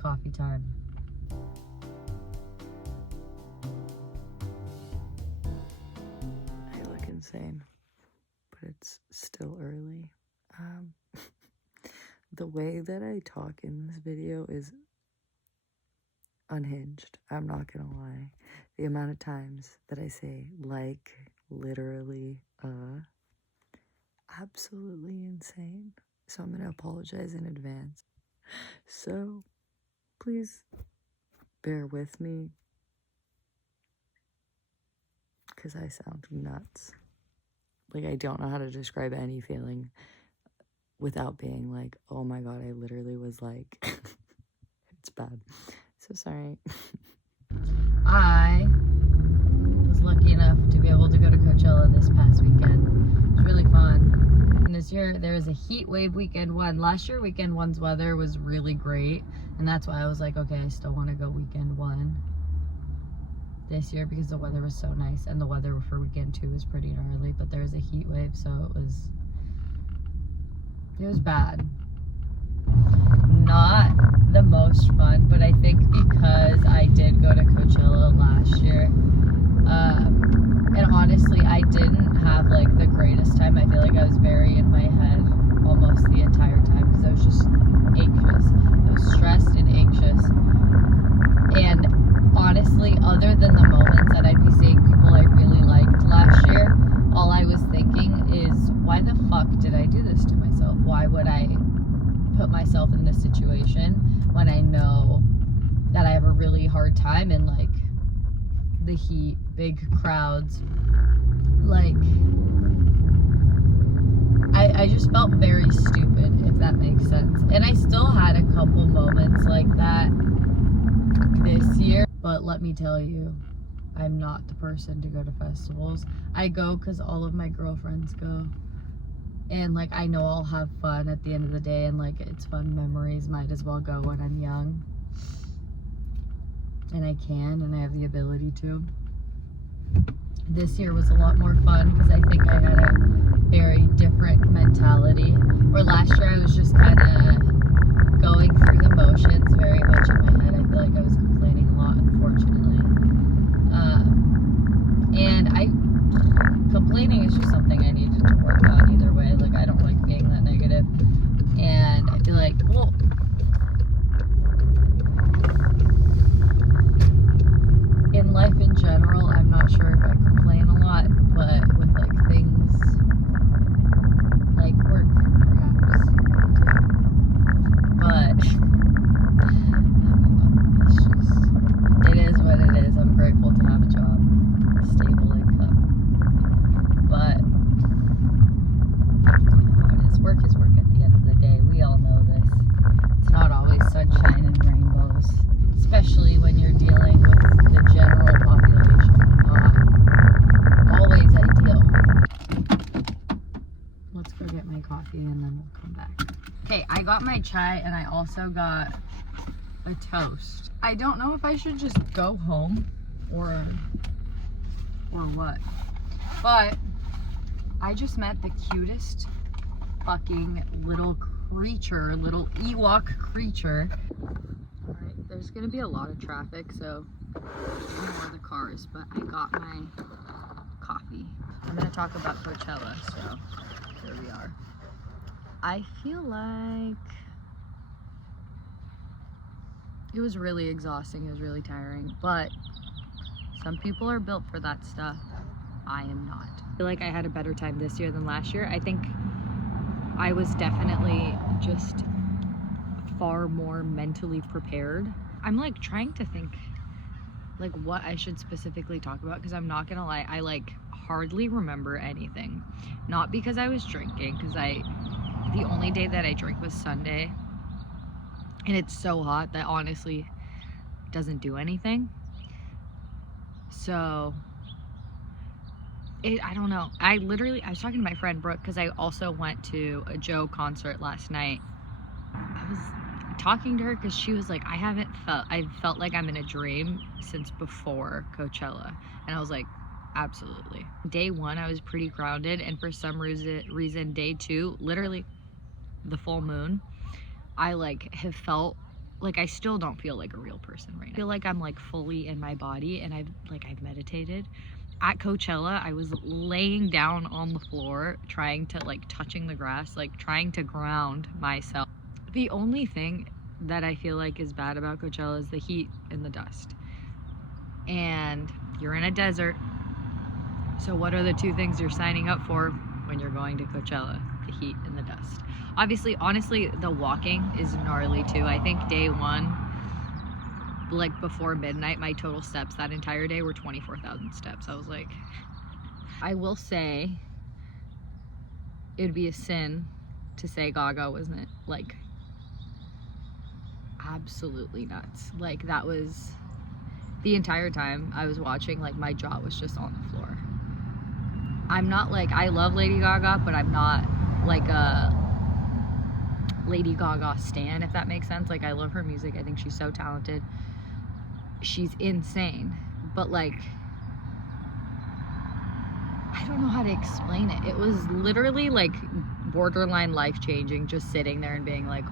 coffee time. I look insane, but it's still early. The way that I talk in this video is unhinged. I'm not gonna lie. The amount of times that I say like, literally, absolutely insane. So I'm gonna apologize in advance. So please bear with me, because I sound nuts. Like, I don't know how to describe any feeling without being like, oh my god, I literally was like, it's bad. So sorry. I was lucky enough to be able to go to Coachella this past weekend. It was really fun. And this year there was a heat wave weekend one. Last year weekend one's weather was really great, and that's why I was like, okay, I still want to go weekend one this year because the weather was so nice, and the weather for weekend two was pretty gnarly, but there was a heat wave, so it was bad. Not the most fun, but I think because I did go to Coachella last year, and honestly I didn't have like the greatest time. I feel like I was very in my head almost the entire time because I was just anxious. I was stressed and anxious, and honestly, other than the moments that I'd be seeing people I really liked last year, all I was thinking is, why the fuck did I do this to myself? Why would I put myself in this situation when I know that I have a really hard time in like the heat, big crowds? Like, I just felt very stupid, if that makes sense. And I still had a couple moments like that this year, but let me tell you, I'm not the person to go to festivals. I go because all of my girlfriends go, and like I know I'll have fun at the end of the day, and like it's fun memories. Might as well go when I'm young, and I can, and I have the ability to. This year was a lot more fun because I think I had a very different mentality, where last year I was just kind of going through the motions very much in my head. I feel like I was complaining a lot, unfortunately. And complaining is just something I needed to work on either way. Like, I don't like being that negative. And I feel like, well, in life in general, I'm not sure if I complain a lot, but with like things like work, perhaps I do. But it's just, it is what it is. I'm grateful to have a job, a stable income. But you know how it is. Work is work at the end of the day. We all know this. It's not always sunshine and rainbows, especially when you're dealing with the general population. Not always ideal. Let's go get my coffee and then we'll come back. Okay, I got my chai and I also got a toast. I don't know if I should just go home or what, but I just met the cutest fucking little creature, little Ewok creature. Alright, there's gonna be a lot of traffic, so ignore the cars, but I got my coffee. I'm gonna talk about Coachella, so here we are. I feel like it was really exhausting, it was really tiring, but some people are built for that stuff. I am not. I feel like I had a better time this year than last year. I think I was definitely just far more mentally prepared. I'm like trying to think like what I should specifically talk about, because I'm not gonna lie, I like hardly remember anything. Not because I was drinking, because the only day that I drank was Sunday, and it's so hot that honestly doesn't do anything. So I don't know. I was talking to my friend Brooke, because I also went to a Joe concert last night. I was talking to her because she was like, I felt like I'm in a dream since before Coachella. And I was like, absolutely. Day one, I was pretty grounded, and for some reason, day two, literally the full moon, I like have felt like, I still don't feel like a real person right now. I feel like I'm like fully in my body, and I've meditated. At Coachella, I was laying down on the floor, trying to like touching the grass, like trying to ground myself. The only thing that I feel like is bad about Coachella is the heat and the dust. And you're in a desert. So what are the two things you're signing up for when you're going to Coachella? The heat and the dust. Obviously, honestly, the walking is gnarly too. I think day one, like before midnight, my total steps that entire day were 24,000 steps. I was like, I will say it would be a sin to say Gaga wasn't like absolutely nuts. Like, that was the entire time I was watching, like my jaw was just on the floor. I'm not like, I love Lady Gaga, but I'm not like a Lady Gaga stan, if that makes sense. Like, I love her music. I think she's so talented. She's insane. But like, I don't know how to explain it. It was literally like borderline life-changing, just sitting there and being like,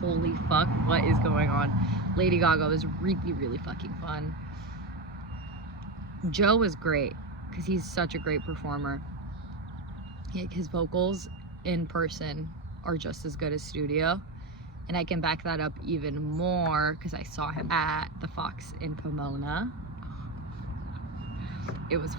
holy fuck, what is going on? Lady Gaga was really, really fucking fun. Joe was great because he's such a great performer. His vocals in person are just as good as studio, and I can back that up even more because I saw him at the Fox in Pomona. It was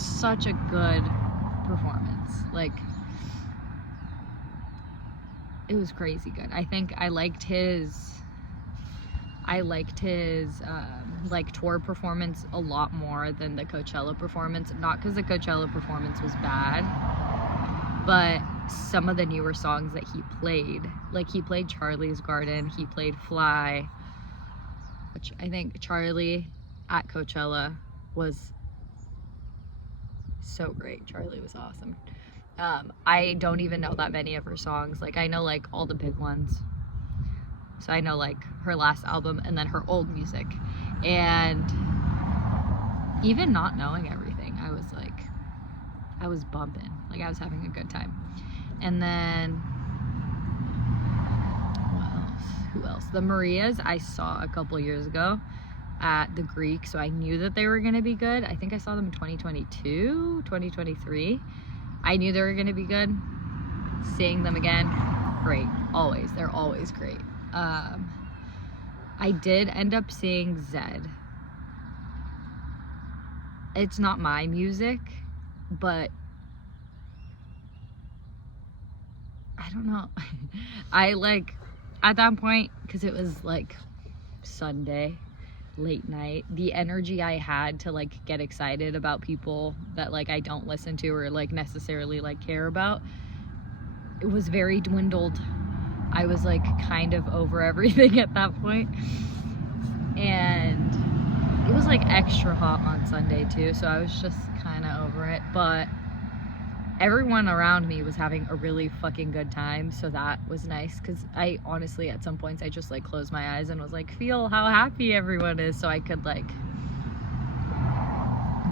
such a good performance. Like, it was crazy good. I think I liked his like tour performance a lot more than the Coachella performance. Not because the Coachella performance was bad, but some of the newer songs that he played, like he played Charlie's Garden, he played Fly, which I think Charlie at Coachella was so great. Charlie was awesome. I don't even know that many of her songs. Like, I know like all the big ones. So I know like her last album and then her old music. And even not knowing everything, I was bumping. Like, I was having a good time. And then who else? The Marias I saw a couple years ago at the Greek, so I knew that they were gonna be good. I think I saw them in 2022, 2023. I knew they were gonna be good. Seeing them again, great. Always, they're always great. I did end up seeing Zed. It's not my music, but I don't know. I like, at that point, because it was like Sunday, late night, the energy I had to like get excited about people that like I don't listen to or like necessarily like care about, it was very dwindled. I was like kind of over everything at that point. And it was like extra hot on Sunday too, so I was just kind of over it. But everyone around me was having a really fucking good time, so that was nice. Because I honestly, at some points, I just like closed my eyes and was like, feel how happy everyone is, so I could like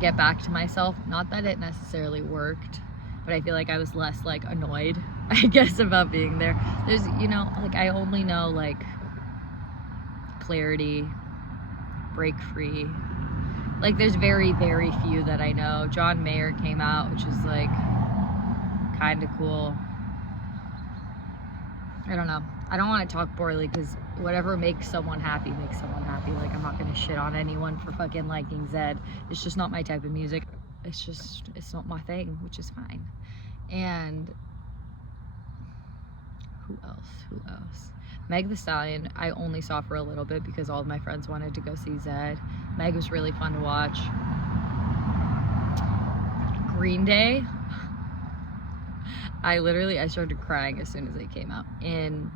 get back to myself. Not that it necessarily worked, but I feel like I was less like annoyed, I guess, about being there. There's, you know, like I only know like Clarity, Break Free. Like, there's very, very few that I know. John Mayer came out, which is like kind of cool. I don't know. I don't want to talk poorly because whatever makes someone happy makes someone happy. Like, I'm not gonna shit on anyone for fucking liking Zed. It's just not my type of music. It's not my thing, which is fine. And who else? Meg Thee Stallion, I only saw for a little bit because all of my friends wanted to go see Zed. Meg was really fun to watch. Green Day, I started crying as soon as they came out. In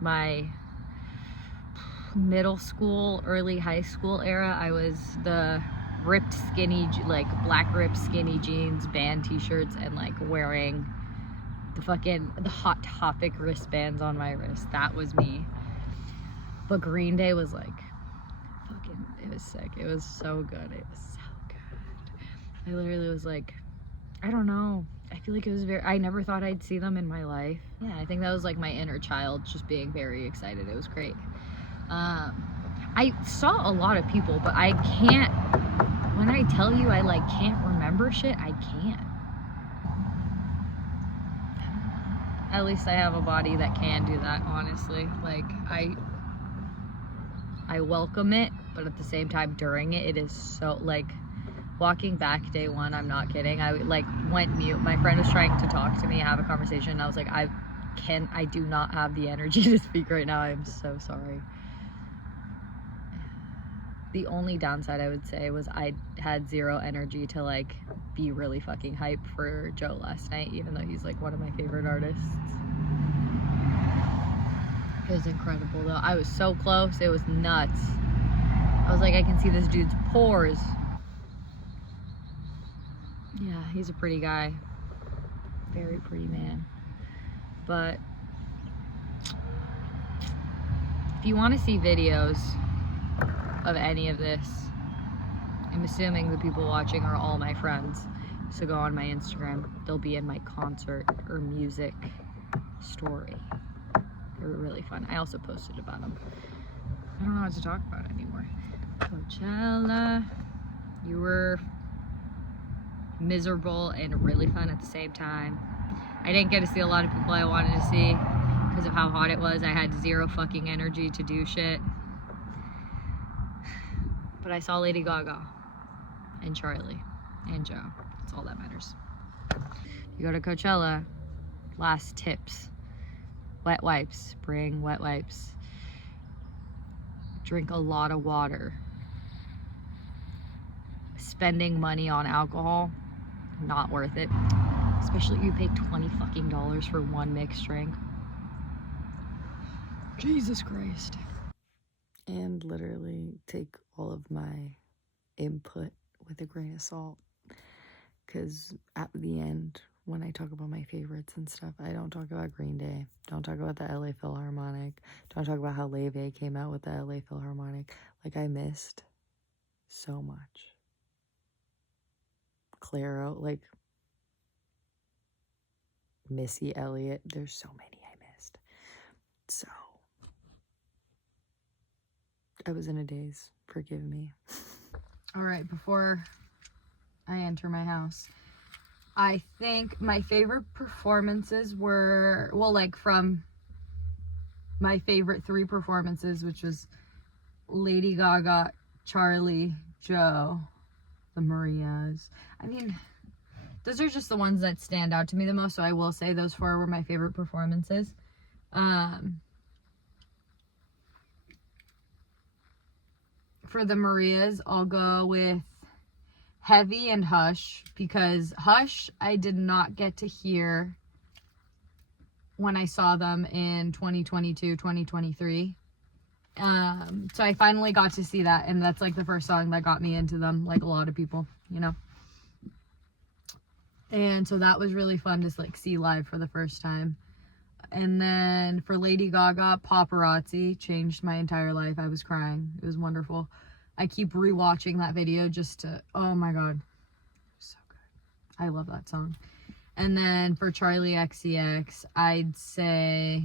my middle school, early high school era, I was the ripped skinny, like black ripped skinny jeans, band t-shirts, and like wearing the Hot Topic wristbands on my wrist. That was me. But Green Day was like fucking, it was sick. It was so good. It was so good. I literally was like, I don't know. I feel like it was I never thought I'd see them in my life. Yeah, I think that was like my inner child just being very excited. It was great. I saw a lot of people, but I can't, when I tell you I like can't remember shit, I can't. At least I have a body that can do that, honestly. Like, I welcome it, but at the same time during it, it is so, like, walking back day one, I'm not kidding, I like went mute. My friend was trying to talk to me, have a conversation, and I was like, I do not have the energy to speak right now. I'm so sorry. The only downside I would say was I had zero energy to like be really fucking hype for Joe last night, even though he's like one of my favorite artists. It was incredible though. I was so close, it was nuts. I was like, I can see this dude's pores. Yeah, he's a pretty guy. Very pretty man. But if you want to see videos of any of this, I'm assuming the people watching are all my friends, so go on my Instagram. They'll be in my concert or music story. They were really fun. I also posted about them. I don't know what to talk about anymore. Coachella, you were miserable and really fun at the same time. I didn't get to see a lot of people I wanted to see because of how hot it was. I had zero fucking energy to do shit. But I saw Lady Gaga and Charlie and Joe. That's all that matters. You go to Coachella, last tips. Wet wipes, bring wet wipes. Drink a lot of water. Spending money on alcohol, not worth it. Especially if you pay $20 fucking for one mixed drink. Jesus Christ. And literally take all of my input with a grain of salt, because at the end, when I talk about my favorites and stuff, I don't talk about Green Day, don't talk about the LA Philharmonic, don't talk about how Leve came out with the LA Philharmonic. Like, I missed so much. Clairo, like Missy Elliott, there's so many I missed. So I was in a daze. Forgive me. All right, before I enter my house, I think my favorite performances were, well, like from my favorite 3 performances, which was Lady Gaga, Charlie, Joe, the Marias. I mean, those are just the ones that stand out to me the most, so I will say those 4 were my favorite performances. For the Marias, I'll go with Heavy and Hush, because Hush I did not get to hear when I saw them in 2022, 2023. So I finally got to see that, and that's like the first song that got me into them, like a lot of people, you know. And so that was really fun to like see live for the first time. And then for Lady Gaga, Paparazzi changed my entire life. I was crying. It was wonderful. I keep rewatching that video just to, oh my god, so good. I love that song. And then for Charlie XCX, I'd say,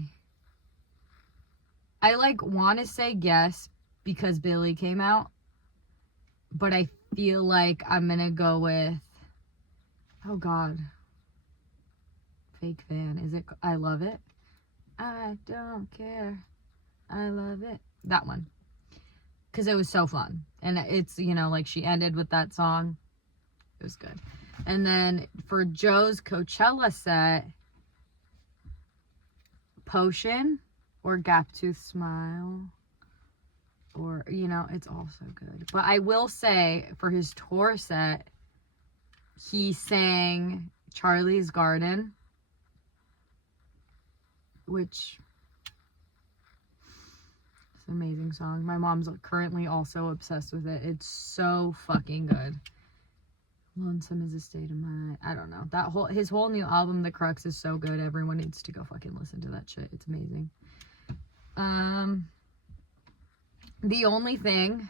I like want to say Guess because Billy came out, but I feel like I'm gonna go with, oh god, Fake Fan. Is it I Love It? I don't care, I love it. That one. Because it was so fun. And it's, you know, like she ended with that song. It was good. And then for Joe's Coachella set, Potion or Gap Tooth Smile. Or, you know, it's also good. But I will say, for his tour set, he sang Charlie's Garden, which is an amazing song. My mom's currently also obsessed with it. It's so fucking good. Lonesome is a state of mind. I don't know. His whole new album, The Crux, is so good. Everyone needs to go fucking listen to that shit. It's amazing. The only thing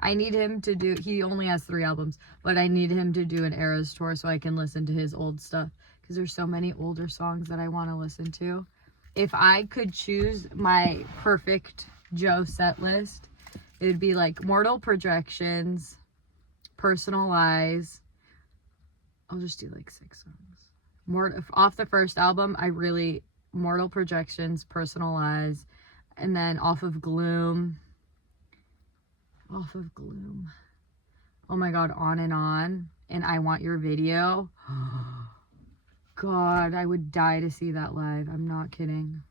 I need him to do, he only has 3 albums, but I need him to do an Eras tour so I can listen to his old stuff, because there's so many older songs that I want to listen to. if I could choose my perfect Joe set list, it would be like Mortal Projections, Personal Lies. I'll just do like 6 songs. Off the first album, Mortal Projections, Personal Lies, and then off of Gloom. Oh my god, On and On, and I Want Your Video. God, I would die to see that live. I'm not kidding.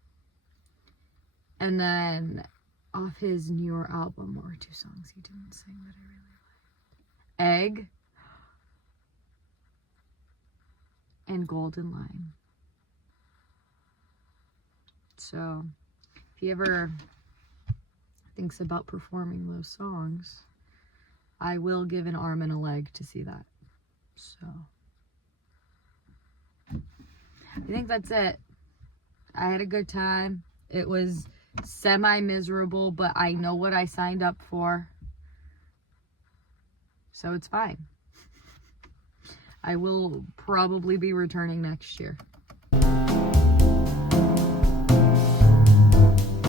And then off his newer album, what were 2 songs he didn't sing that I really liked? Egg and Golden Line. So if he ever thinks about performing those songs, I will give an arm and a leg to see that. So I think that's it. I had a good time. It was semi-miserable, but I know what I signed up for, so it's fine. I will probably be returning next year.